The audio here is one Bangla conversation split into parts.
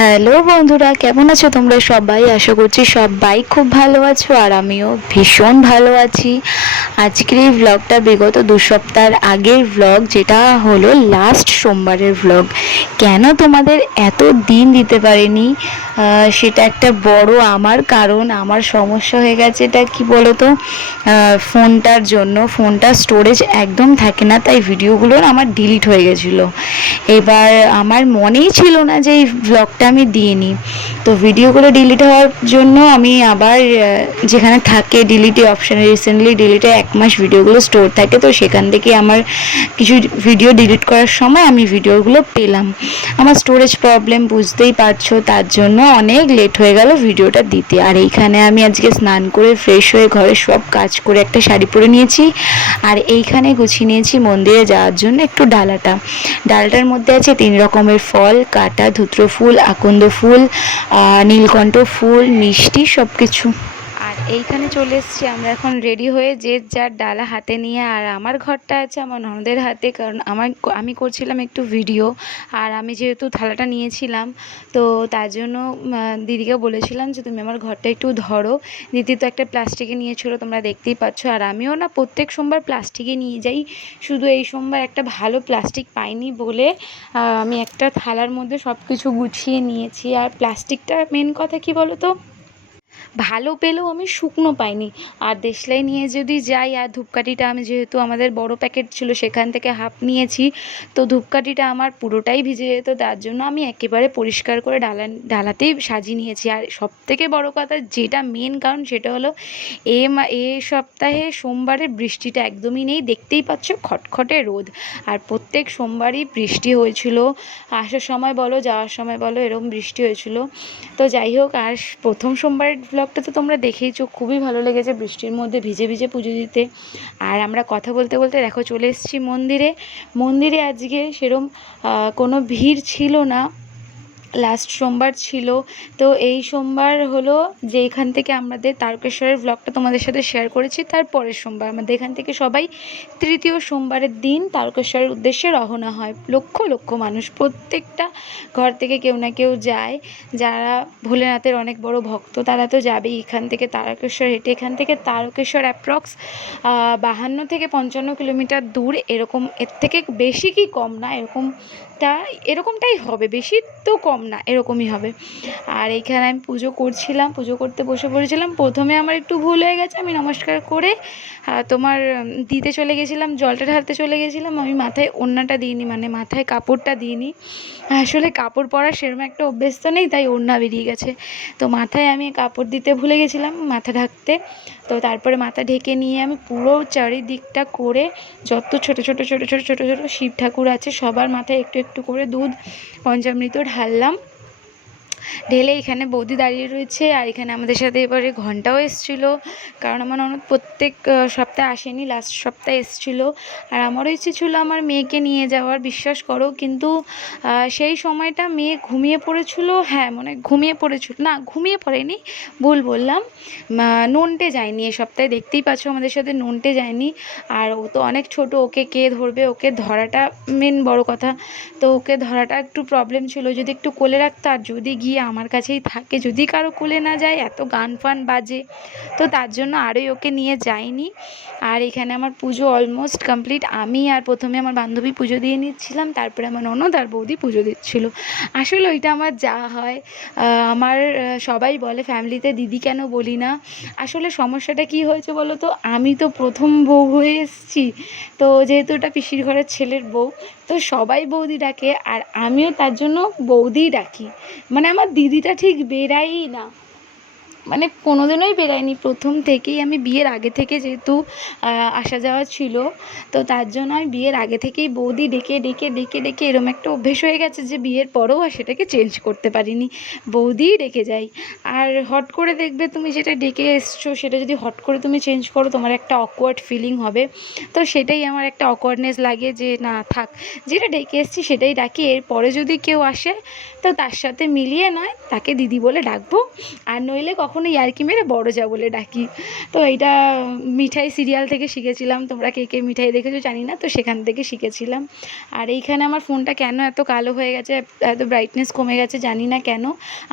হ্যালো বন্ধুরা, কেমন আছো তোমরা সবাই? আশা করছি সবাই খুব ভালো আছো আর আমিও ভীষণ ভালো আছি। আজকের এই ব্লগটা বিগত দু সপ্তাহের আগের ব্লগ যেটা হলো লাস্ট সোমবারের ব্লগ কেন তোমাদের এত দিন দিতে পারিনি? সেটা একটা বড় আমার কারণ, আমার সমস্যা হয়ে গেছে এটা কি বলো তো ফোনটার জন্য ফোনটার স্টোরেজ একদম থাকে না, তাই ভিডিওগুলো আমার ডিলিট হয়ে গেছিল। এবার আমার মনেই ছিল না যে এই ব্লগটা আমি দিইনি। তো ভিডিওগুলো ডিলিট হওয়ার জন্য আমি আবার যেখানে থাকে ডিলিটে অপশানে রিসেন্টলি ডিলিটে এক মাস ভিডিওগুলো স্টোর থাকে, তো সেখান থেকে আমার কিছু ভিডিও ডিলিট করার সময় আমি ভিডিওগুলো পেলাম। আমার স্টোরেজ প্রবলেম বুঝতেই পারছ, তার জন্য অনেক লেট হয়ে গেল ভিডিওটা দিতে। আর এইখানে আমি আজকে স্নান করে ফ্রেশ হয়ে ঘরে সব কাজ করে একটা শাড়ি পরে নিয়েছি, আর এইখানে গুছিয়ে নিয়েছি মন্দিরে যাওয়ার জন্য একটু ডালাটা। ডালটার মধ্যে আছে তিন রকমের ফল, কাটা ধুত্র ফুল আকন্দ ফুল নীলকণ্ঠ ফুল মিষ্টি সব কিছু এইখানে চলে এসেছি। আমরা এখন রেডি হয়ে যে যার ডালা হাতে নিয়ে আর আমার ঘরটা আছে, আমার ননদের হাতে। কারণ আমার আমি করছিলাম একটু ভিডিও আর আমি যেহেতু থালাটা নিয়েছিলাম, তো তার জন্য দিদিকে বলেছিলাম যে, তুমি আমার ঘরটা একটু ধরো। দিদি তো একটা প্লাস্টিকে নিয়েছিল, তোমরা দেখতেই পাচ্ছ। আর আমিও না প্রত্যেক সোমবার প্লাস্টিকে নিয়ে যাই। শুধু এই সোমবার একটা ভালো প্লাস্টিক পাইনি বলে আমি একটা থালার মধ্যে সব কিছু গুছিয়ে নিয়েছি। আর প্লাস্টিকটা মেন কথা কি বলো তো ভালো পেলেও আমি শুকনো পাইনি। আর দেশলাই নিয়ে যদি যাই, আর ধূপকাঠিটা আমি যেহেতু আমাদের বড় প্যাকেট ছিল, সেখান থেকে হাফ নিয়েছি, তো ধূপকাঠিটা আমার পুরোটাই ভিজে যেত। তার জন্য আমি একেবারে পরিষ্কার করে ডালা ডালাতেই সাজিয়ে নিয়েছি। আর সব থেকে বড় কথা, যেটা মেন কারণ, সেটা হলো এ এ সপ্তাহে সোমবারে বৃষ্টিটা একদমই নেই। দেখতেই পাচ্ছ, খটখটে রোদ। আর প্রত্যেক সোমবারই বৃষ্টি হয়েছিল। আসার সময় বলো, যাওয়ার সময় বলো, এরকম বৃষ্টি হয়েছিল। তো যাই হোক, আর প্রথম সোমবারের ব্লগটা তো তোমরা দেখেইছো, খুবই ভালো লেগেছে, বৃষ্টির মধ্যে ভিজে ভিজে পুজো দিতে। আর আমরা কথা বলতে বলতে দেখো চলে এসেছি মন্দিরে। মন্দিরে আজকে সেরম কোনো ভিড় ছিল না। লাস্ট সোমবার ছিল। তো এই সোমবার হলো যে এখান থেকে আমাদের তারকেশ্বরের ব্লগটা তোমাদের সাথে শেয়ার করেছি, তার পরের সোমবার। আমাদের এখান থেকে সবাই তৃতীয় সোমবারের দিন তারকেশ্বরের উদ্দেশ্যে রওনা হয়। লক্ষ লক্ষ মানুষ, প্রত্যেকটা ঘর থেকে কেউ না কেউ যায়। যারা ভোলেনাথের অনেক বড় ভক্ত, তারা তো যাবেই এখান থেকে তারকেশ্বর হেঁটে। এখান থেকে তারকেশ্বর অ্যাপ্রক্স বাহান্ন থেকে পঞ্চান্ন কিলোমিটার দূর। এরকম, এর থেকে বেশি কি কম না, এরকমটা, এরকমটাই হবে। বেশি তো কম না, এরকমই হবে। আর এইখানে আমি পুজো করছিলাম, পুজো করতে বসে পড়েছিলাম। প্রথমে আমার একটু ভুল হয়ে গেছে, আমি নমস্কার করে তোমার দিতে চলে গেছিলাম, জলটা ঢালতে চলে গেছিলাম। আমি মাথায় ওড়নাটা দিইনি মানে মাথায় কাপড়টা দিইনি। আসলে কাপড় পরার সেরকম একটা অভ্যেস তো নেই, তাই ওড়না বেরিয়ে গেছে। তো মাথায় আমি কাপড় দিতে ভুলে গেছিলাম, মাথা ঢাকতে। তো তারপরে মাথা ঢেকে নিয়ে আমি পুরো চারিদিকটা করে যত ছোট ছোট ছোট ছোট ছোট ছোট শিব ঠাকুর আছে সবার মাথায় একটু একটু করে দুধ পঞ্চামৃত ঢাললাম। ঢেলে এখানে বৌদি দাঁড়িয়ে রয়েছে আর এখানে আমাদের সাথে এবারে ঘন্টাও এসেছিল। কারণ আমার ননদ প্রত্যেক সপ্তাহে আসেনি লাস্ট সপ্তাহে এসেছিল। আর আমারও ইচ্ছে ছিল আমার মেয়েকে নিয়ে যাওয়ার, বিশ্বাস করো। কিন্তু সেই সময়টা মেয়ে ঘুমিয়ে পড়েছিল। হ্যাঁ মানে ঘুমিয়ে পড়েছিল। না, ঘুমিয়ে পড়েনি, ভুল বললাম। নন্টে যায়নি এ সপ্তাহে। দেখতেই পাচ্ছ আমাদের সাথে নন্টে যায়নি। আর ও তো অনেক ছোট, ওকে কে ধরবে? ওকে ধরাটা মেন বড় কথা। তো ওকে ধরাটা একটু প্রবলেম ছিল। যদি একটু কোলে রাখতো আর যদি গিয়ে আমার কাছেই থাকে। যদি কারও কোলে না যায়, এত গান ফান বাজে। তো তার জন্য আরই ওকে নিয়ে যাইনি। আর এখানে আমার পুজো অলমোস্ট কমপ্লিট আমি আর প্রথমে আমার বান্ধবী পুজো দিয়ে নিচ্ছিলাম, তারপরে আমার ননদ আর বৌদি পুজো দিচ্ছিল। আসলে ওইটা আমার যা হয়। আমার সবাই বলে ফ্যামিলিতে দিদি কেন বলি না? আসলে সমস্যাটা কি হয়েছে বলো তো? আমি তো প্রথম বউ হয়ে এসেছি। তো যেহেতু ওটা পিসির ঘরের ছেলের বউ, তো সবাই বৌদি ডাকে। আর আমিও তার জন্য বৌদিই ডাকি। মানে আমার দিদিটা ঠিক বেরাই না। মানে কোনোদিনই বেরায়নি প্রথম থেকেই আমি বিয়ের আগে থেকে যেহেতু আসা যাওয়া ছিল, তো তার জন্য আমি বিয়ের আগে থেকেই বৌদি ডেকে ডেকে ডেকে ডেকে এরম একটা অভ্যেস হয়ে গেছে যে বিয়ের পরেও আর সেটাকে চেঞ্জ করতে পারিনি। বৌদিই ডেকে যাই আর হট করে দেখবে তুমি যেটা ডেকে এসছো, সেটা যদি হট করে তুমি চেঞ্জ করো, তোমার একটা অকওয়ার্ড ফিলিং হবে। তো সেটাই আমার একটা অকওয়ার্ডনেস লাগে যে না, থাক, যেটা ডেকে এসছি সেটাই ডাকি। এরপরে যদি কেউ আসে, তো তার সাথে মিলিয়ে নয়, তাকে দিদি বলে ডাকবো। আর নইলে কখনো কখনো ইয়ার্কি মেরে বড় যা বলে ডাকি। তো এইটা মিঠাই সিরিয়াল থেকে শিখেছিলাম। তোমরা কে কে মিঠাই দেখেছ জানি না, তো সেখান থেকে শিখেছিলাম। আর এইখানে আমার ফোনটা কেন এত কালো হয়ে গেছে, এত ব্রাইটনেস কমে গেছে জানি না কেন।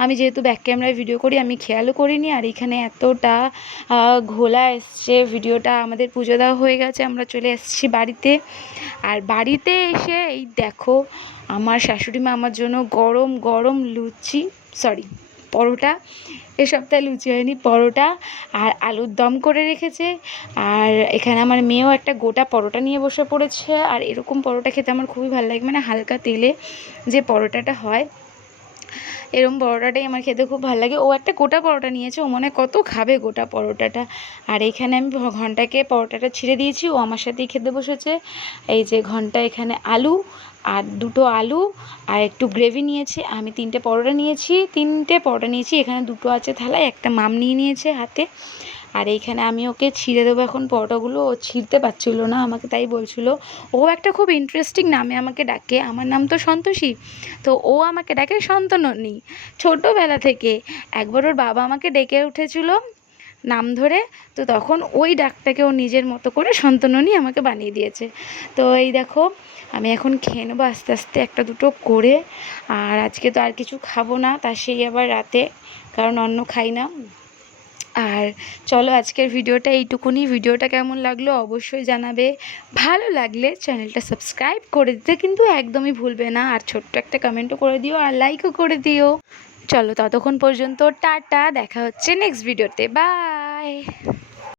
আমি যেহেতু ব্যাক ক্যামেরায় ভিডিও করি, আমি খেয়ালও করিনি। আর এখানে এতটা ঘোলা এসছে ভিডিওটা আমাদের পুজো দেওয়া হয়ে গেছে, আমরা চলে এসেছি বাড়িতে। আর বাড়িতে এসে এই দেখো, আমার শাশুড়ি মা আমার জন্য গরম গরম লুচি সরি পরোটা। এ সপ্তাহে লুচি হয়নি, পরোটা আর আলুর দম করে রেখেছে। আর এখানে আমার মেয়েও একটা গোটা পরোটা নিয়ে বসে পড়েছে। আর এরকম পরোটা খেতে আমার খুবই ভালো লাগে। মানে হালকা তেলে যে পরোটাটা হয় এরকম পরোটাটাই আমার খেতে খুব ভালো লাগে। ও একটা গোটা পরোটা নিয়েছে, ও মনে কত খাবে গোটা পরোটাটা। আর এখানে আমি ঘন্টাকে পরোটাটা ছিঁড়ে দিয়েছি, ও আমার সাথেই খেতে বসেছে। এই যে ঘণ্টা এখানে আলু, আর দুটো আলু, আর একটু গ্রেভি নিয়েছে। আমি তিনটে পরোটা নিয়েছি, তিনটে পরোটা নিয়েছি। এখানে দুটো আছে থালায়, একটা মাম নিয়ে নিয়েছে হাতে। আর এইখানে আমি ওকে ছিঁড়ে দেবো এখন পরোটাগুলো। ও ছিঁড়তে পারছিল না, আমাকে তাই বলছিল। ও একটা খুব ইন্টারেস্টিং নামে আমাকে ডাকে। আমার নাম তো সন্তোষী। তো ও আমাকে ডাকে সন্তননী। ছোটোবেলা থেকে একবার ওর বাবা আমাকে ডেকে উঠেছিল নাম ধরে। তো তখন ওই ডাকটাকে ও নিজের মতো করে সন্তননী আমাকে বানিয়ে দিয়েছে। তো এই দেখো, আমি এখন খেয়ে নেব আস্তে আস্তে একটা দুটো করে। আর আজকে তো আর কিছু খাব না তার সেই আবার রাতে, কারণ অন্য খাই না। আর চলো আজকের ভিডিওটা এইটুকুনি। ভিডিওটা কেমন লাগল অবশ্যই জানাবে। ভালো লাগলে চ্যানেলটা সাবস্ক্রাইব করে দিতে কিন্তু একদমই ভুলবে না। আর ছোট্ট একটা কমেন্টও করে দিও আর লাইকও করে দিও। চলো ততক্ষণ পর্যন্ত টাটা, দেখা হচ্ছে নেক্সট ভিডিওতে বাই